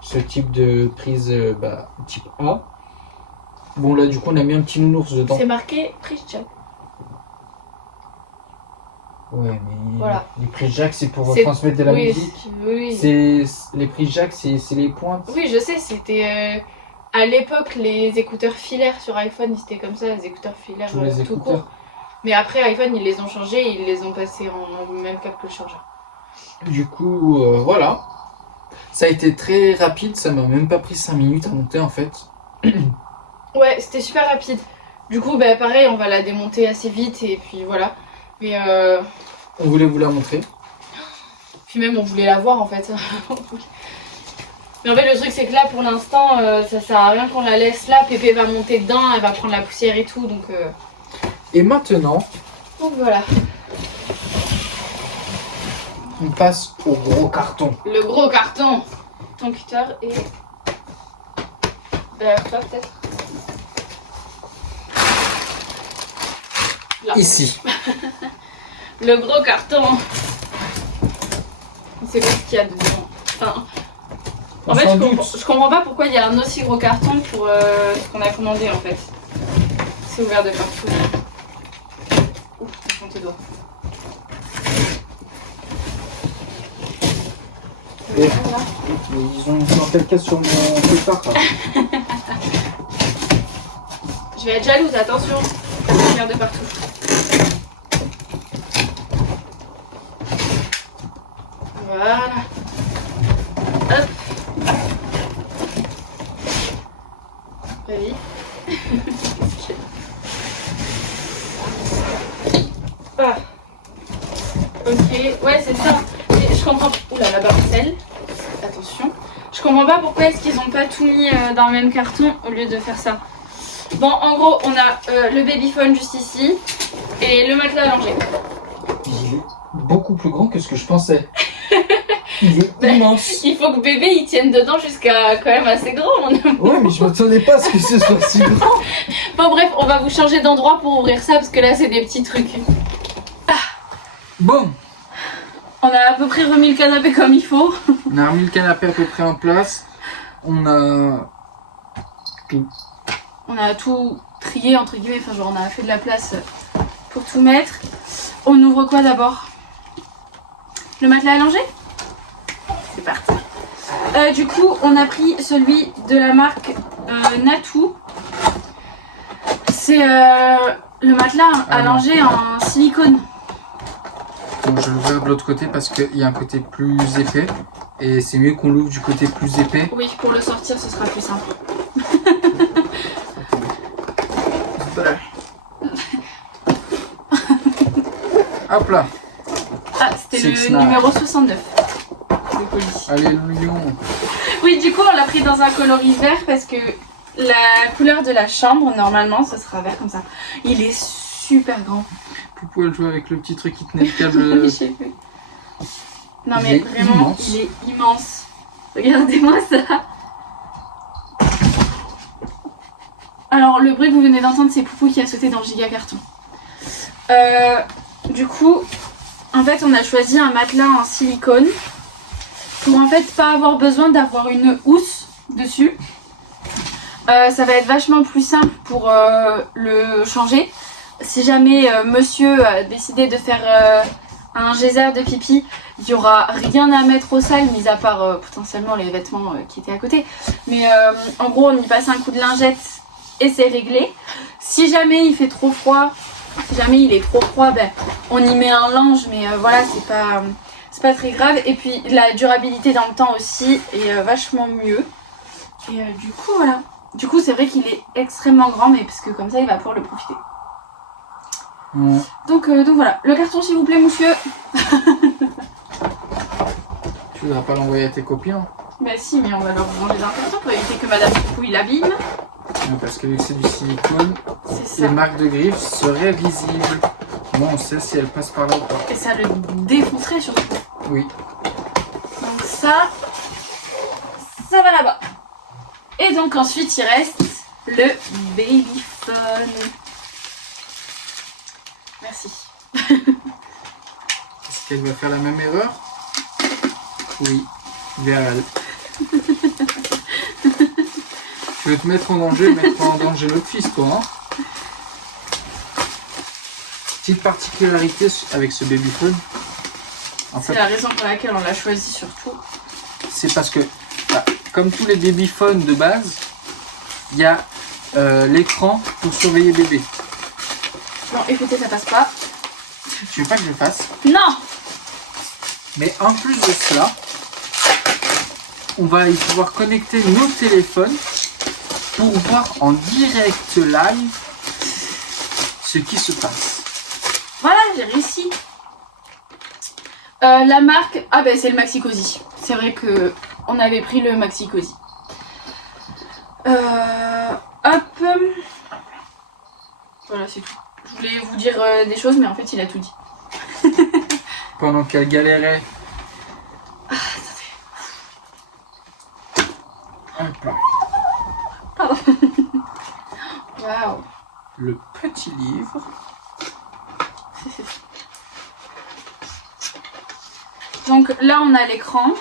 ce type de prise type A. Bon là du coup on a mis un petit nounours dedans. C'est marqué prise Jack. Ouais mais Voilà. les prises Jack c'est pour C'est- transmettre de la oui, musique. oui. Les prises Jack c'est les pointes. Oui, je sais, c'était à l'époque les écouteurs filaires sur iPhone, c'était comme ça, les écouteurs filaires Tous les tout écouteurs. court. Mais après iPhone, ils les ont changés, et ils les ont passés en même câble que le chargeur. Du coup voilà. Ça a été très rapide, ça m'a même pas pris 5 minutes à monter en fait. Ouais, c'était super rapide. Du coup, bah pareil, on va la démonter assez vite et puis voilà. Mais On voulait vous la montrer. puis même on voulait la voir en fait. Mais en fait le truc c'est que là pour l'instant ça sert à rien qu'on la laisse là. Pépé va monter dedans, elle va prendre la poussière et tout donc Et maintenant voilà. on passe au gros carton. Le gros carton. Ton cutter et derrière toi peut-être. Là. Ici. Le gros carton. On sait pas ce qu'il y a dedans. Enfin, en fait, je comprends pas pourquoi il y a un aussi gros carton pour ce qu'on a commandé en fait. C'est ouvert de partout. Ouf, on tes doigts. Et- Voilà. Mais ils ont une dentelle casse sur mon pétard. Je vais être jalouse, attention. Ça va ouvert de partout. Voilà. Hop. Vas-y. Ah. Ok, ouais c'est ça. Et je comprends. Oula la barcelle. Attention. Je comprends pas pourquoi est-ce qu'ils ont pas tout mis dans le même carton au lieu de faire ça. Bon en gros on a le babyphone juste ici et le matelas allongé. Il est beaucoup plus grand que ce que je pensais. Il est Ben, immense. Il faut que bébé il tienne dedans jusqu'à quand même assez grand. Ouais, mais je m'attendais pas à ce que ce soit si grand. Bon bref, on va vous changer d'endroit pour ouvrir ça parce que là c'est des petits trucs. Bon, On a à peu près remis le canapé comme il faut. on a remis le canapé à peu près en place. On a tout. On a tout trié entre guillemets, enfin genre on a fait de la place pour tout mettre. On ouvre quoi d'abord? Le matelas allongé? C'est parti. Du coup on a pris celui de la marque Natou. C'est le matelas allongé en silicone. Donc je l'ouvre de l'autre côté parce qu'il y a un côté plus épais. Et c'est mieux qu'on l'ouvre du côté plus épais. Oui, pour le sortir ce sera plus simple. Hop là. Ah, c'était le 6ix9ine. numéro 69. Le colis. Alléluia. Oui, du coup, on l'a pris dans un coloris vert parce que la couleur de la chambre, normalement, ce sera vert comme ça. Il est super grand. Poupou elle joue avec le petit truc qui tenait le câble. Oui, j'ai vu. Non, Il mais est vraiment, immense. il est immense. Regardez-moi ça. Alors, le bruit que vous venez d'entendre, c'est Poupou qui a sauté dans le giga carton. Du coup, en fait, on a choisi un matelas en silicone pour en fait pas avoir besoin d'avoir une housse dessus. Ça va être vachement plus simple pour le changer. Si jamais monsieur a décidé de faire un geyser de pipi, il n'y aura rien à mettre au sale, mis à part potentiellement les vêtements qui étaient à côté. Mais en gros, on y passe un coup de lingette et c'est réglé. Si jamais il fait trop froid, si jamais il est trop froid, ben, on y met un linge, mais voilà, c'est pas très grave. Et puis la durabilité dans le temps aussi est vachement mieux. Et du coup, voilà. Du coup, c'est vrai qu'il est extrêmement grand, mais parce que comme ça, il va pouvoir le profiter. Ouais. Donc voilà. Le carton, s'il vous plaît, monsieur. Tu vas pas l'envoyer à tes copains. Bah si, mais on va leur ranger dans le carton pour éviter que Madame Poupou il l'abîme. Parce que vu que c'est du silicone, C'est les ça. marques de griffes seraient visibles. Bon, on sait si elles passent par là ou pas. Et ça le défoncerait surtout. Oui. Donc ça va là-bas. Et donc ensuite il reste le babyphone. Merci. Est-ce qu'elle va faire la même erreur? Oui. Vers elle. Tu veux te mettre en danger, mettre en danger notre fils, toi, hein? Petite particularité avec ce babyphone. En C'est fait, la raison pour laquelle on l'a choisi surtout. c'est parce que, bah, comme tous les babyphones de base, il y a l'écran pour surveiller bébé. Bon, écoutez, ça passe pas. Tu veux pas que je le fasse? Non! Mais en plus de cela, on va y pouvoir connecter nos téléphones pour voir en direct live ce qui se passe. Voilà, j'ai réussi. La marque, ah ben c'est le Maxi Cosi. C'est vrai que on avait pris le Maxi Cosi. Hop. Voilà, c'est tout. Je voulais vous dire des choses, mais en fait, il a tout dit. Pendant qu'elle galérait. Hop là. Waouh. Le petit livre. Donc là, on a l'écran.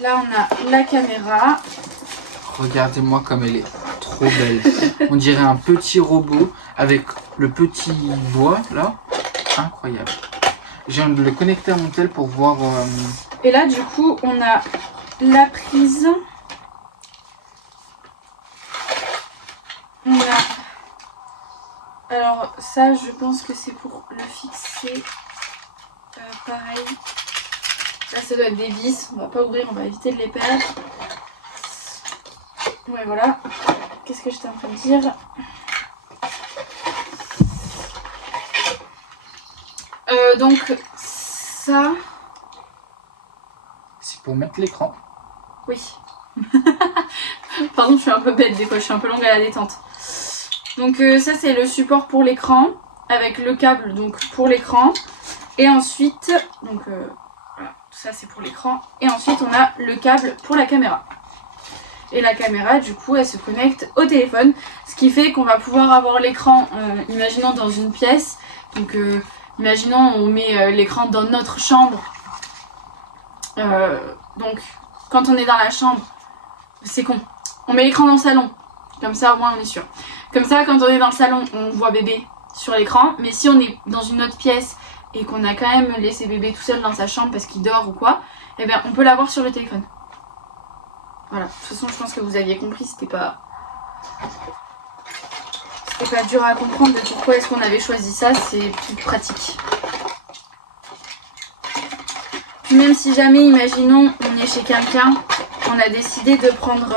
Là, on a la caméra. Regardez-moi comme elle est trop belle. On dirait un petit robot avec le petit doigt là. Incroyable. Je viens de le connecter à mon tel pour voir. Et là, du coup, on a la prise. On a... Alors ça, je pense que c'est pour le fixer. Pareil. Là, ça doit être des vis. On va pas ouvrir, on va éviter de les perdre. Ouais, voilà. Qu'est-ce que j'étais en train de dire? Donc, ça... C'est pour mettre l'écran. Oui. Pardon, je suis un peu bête des fois, je suis un peu longue à la détente. Donc ça c'est le support pour l'écran, avec le câble donc pour l'écran. Et ensuite, donc voilà, tout ça c'est pour l'écran. Et ensuite on a le câble pour la caméra. Et la caméra du coup elle se connecte au téléphone. Ce qui fait qu'on va pouvoir avoir l'écran, imaginons dans une pièce. Donc imaginons on met l'écran dans notre chambre. Donc quand on est dans la chambre, c'est con. On met l'écran dans le salon, comme ça au moins on est sûr. Comme ça quand on est dans le salon, on voit bébé sur l'écran. Mais si on est dans une autre pièce et qu'on a quand même laissé bébé tout seul dans sa chambre parce qu'il dort ou quoi, eh bien on peut l'avoir sur le téléphone. Voilà, de toute façon je pense que vous aviez compris, c'était pas dur à comprendre de pourquoi est-ce qu'on avait choisi ça, c'est plus pratique. Puis même si jamais, imaginons, on est chez quelqu'un, on a décidé de prendre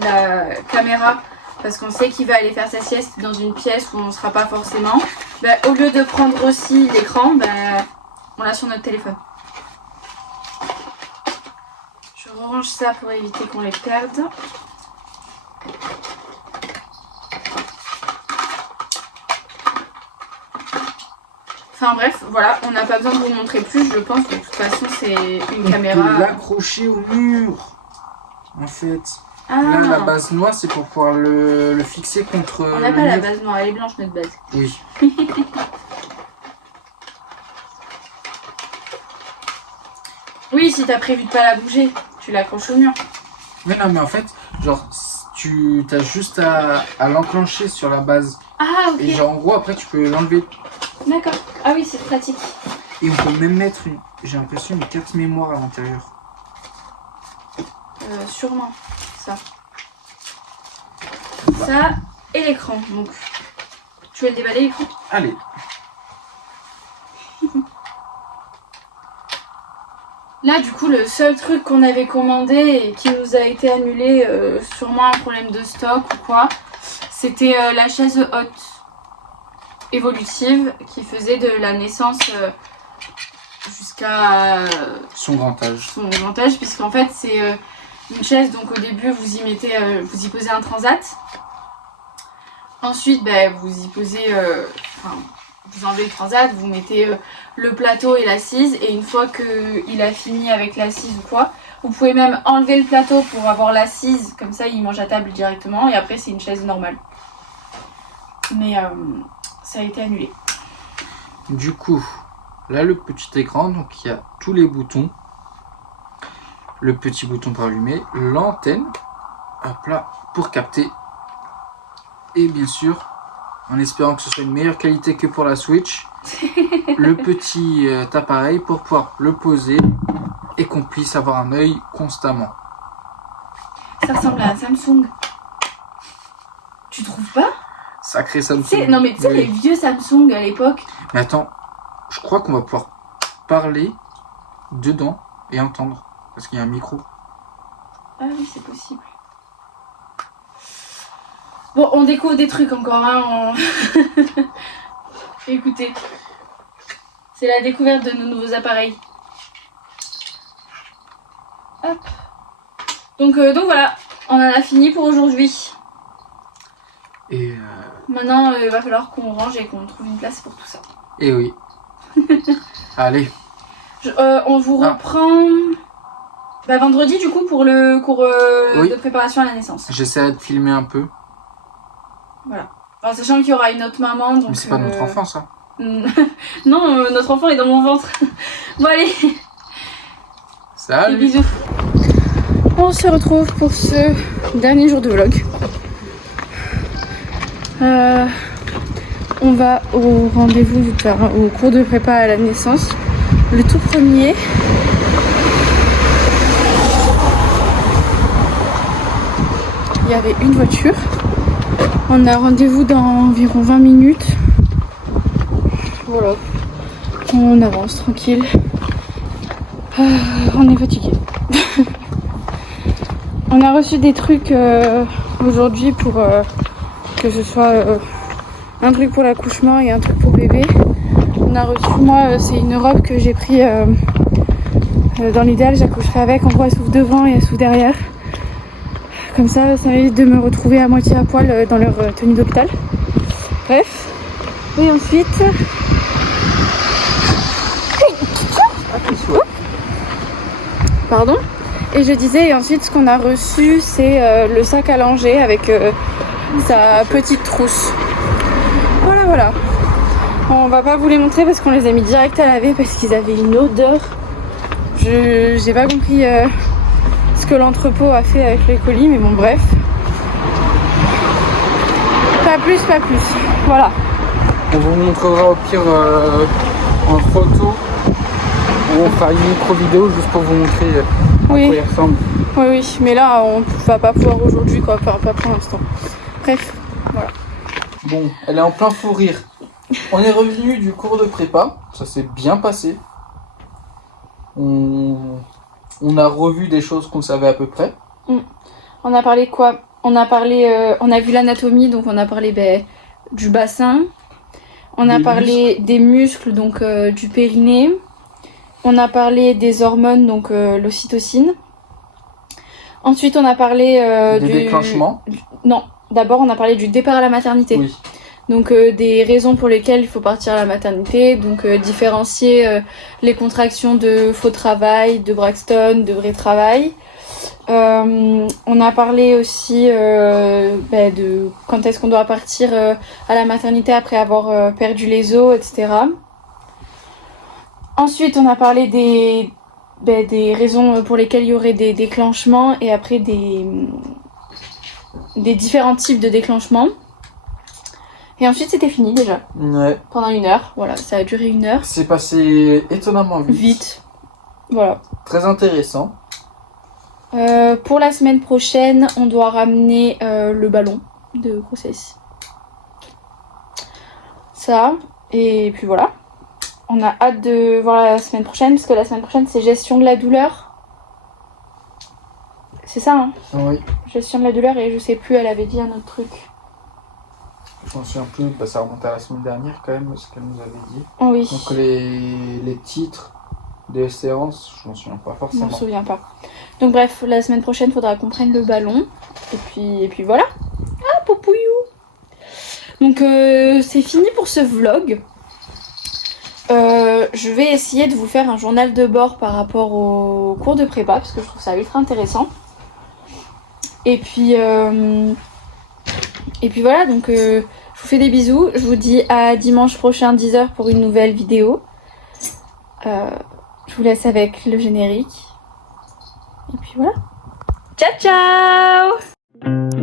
la caméra parce qu'on sait qu'il va aller faire sa sieste dans une pièce où on ne sera pas forcément, bah, au lieu de prendre aussi l'écran, bah, on l'a sur notre téléphone. Je range ça pour éviter qu'on les perde. Enfin bref, voilà, on n'a pas besoin de vous montrer plus, je pense que de toute façon c'est une caméra. On peut l'accrocher au mur, en fait. Ah. Là, la base noire, c'est pour pouvoir le fixer contre. On n'a pas la base noire, elle est blanche notre base. Oui. Oui, si t'as prévu de pas la bouger, tu l'accroches au mur. Mais non, mais en fait, genre, tu as juste à l'enclencher sur la base. Ah, ok. Et genre, en gros, après, tu peux l'enlever. D'accord. Ah oui, c'est pratique. Et on peut même mettre, j'ai l'impression, une carte mémoire à l'intérieur. Sûrement, ça. Ça et l'écran. Donc, tu veux le déballer l'écran? Allez. Là, du coup, le seul truc qu'on avait commandé et qui nous a été annulé, sûrement un problème de stock ou quoi, c'était la chaise haute évolutive qui faisait de la naissance jusqu'à Son grand âge. son grand âge, puisqu'en fait c'est une chaise, donc au début vous y mettez, vous y posez un transat, ensuite vous y posez, vous enlevez le transat, vous mettez le plateau et l'assise, et une fois qu'il a fini avec l'assise ou quoi, vous pouvez même enlever le plateau pour avoir l'assise, comme ça il mange à table directement, et après c'est une chaise normale. Mais ça a été annulé. Du coup, là, le petit écran, donc il y a tous les boutons. le petit bouton pour allumer, l'antenne, hop là, pour capter. Et bien sûr, en espérant que ce soit une meilleure qualité que pour la Switch, le petit appareil pour pouvoir le poser et qu'on puisse avoir un œil constamment. Ça ressemble à un Samsung. Tu trouves pas? Sacré Samsung. Non mais tu sais, Oui. les vieux Samsung à l'époque. Mais attends, je crois qu'on va pouvoir parler dedans et entendre. Parce qu'il y a un micro. Ah oui, c'est possible. Bon, on découvre des trucs encore, hein. Écoutez. C'est la découverte de nos nouveaux appareils. Hop. Donc voilà, on en a fini pour aujourd'hui. Et Maintenant, il va falloir qu'on range et qu'on trouve une place pour tout ça. et oui. Allez, On vous reprend vendredi du coup pour le cours Oui. de préparation à la naissance. j'essaierai de filmer un peu. Voilà. En sachant qu'il y aura une autre maman. Donc, Mais c'est pas notre enfant, ça. Non, notre enfant est dans mon ventre. Bon allez, des Salut. bisous. On se retrouve pour ce dernier jour de vlog. On va au rendez-vous, au cours de prépa à la naissance. Le tout premier. Il y avait une voiture. On a rendez-vous dans environ 20 minutes. Voilà. On avance tranquille. On est fatigué. On a reçu des trucs aujourd'hui pour que ce soit un truc pour l'accouchement et un truc pour bébé. On a reçu, moi c'est une robe que j'ai pris dans l'idéal, j'accoucherai avec. En gros elle s'ouvre devant et elle s'ouvre derrière. Comme ça m'évite de me retrouver à moitié à poil dans leur tenue d'hôpital. Bref. Et ensuite... Pardon. Et je disais, et ensuite ce qu'on a reçu c'est le sac à langer avec sa petite trousse. Voilà. On va pas vous les montrer parce qu'on les a mis direct à laver parce qu'ils avaient une odeur. J'ai pas compris ce que l'entrepôt a fait avec les colis, mais bon bref. Pas plus. Voilà. On vous montrera au pire en photo. On fera une micro-vidéo juste pour vous montrer à quoi Oui. il ressemble. Oui, mais là on va pas pouvoir aujourd'hui quoi, enfin pas pour l'instant. Bref, voilà. Bon, elle est en plein fou rire. On est revenu du cours de prépa, ça s'est bien passé. On a revu des choses qu'on savait à peu près. On a parlé quoi? On a vu l'anatomie, donc on a parlé du bassin. On a Des parlé des muscles, donc du périnée. On a parlé des hormones, donc l'ocytocine. Ensuite, on a parlé Des déclenchements. Non, d'abord on a parlé du départ à la maternité. Oui. Donc des raisons pour lesquelles il faut partir à la maternité, donc différencier les contractions de faux travail, de Braxton, de vrai travail. On a parlé aussi de quand est-ce qu'on doit partir à la maternité après avoir perdu les os, etc. Ensuite, on a parlé des raisons pour lesquelles il y aurait des déclenchements et après des différents types de déclenchements. Et ensuite, c'était fini déjà, Ouais. pendant 1 heure. Voilà, ça a duré 1 heure. C'est passé étonnamment vite. Vite. Voilà. Très intéressant. Pour la semaine prochaine, on doit ramener le ballon de grossesse. Ça, et puis voilà. On a hâte de voir la semaine prochaine, parce que la semaine prochaine, c'est gestion de la douleur. C'est ça, hein? Oui. Gestion de la douleur, et je sais plus, elle avait dit un autre truc. Je m'en souviens plus, ça remonte à la semaine dernière quand même, ce qu'elle nous avait dit. Oh oui, Donc les titres des séances, je m'en souviens pas je m'en forcément. souviens pas. Donc bref, la semaine prochaine, il faudra qu'on prenne le ballon. Et puis voilà. Ah, poupouillou. Donc c'est fini pour ce vlog. Je vais essayer de vous faire un journal de bord par rapport au cours de prépa, parce que je trouve ça ultra intéressant. Et puis voilà, donc je vous fais des bisous. Je vous dis à dimanche prochain 10h pour une nouvelle vidéo. Je vous laisse avec le générique. Et puis voilà. Ciao ciao.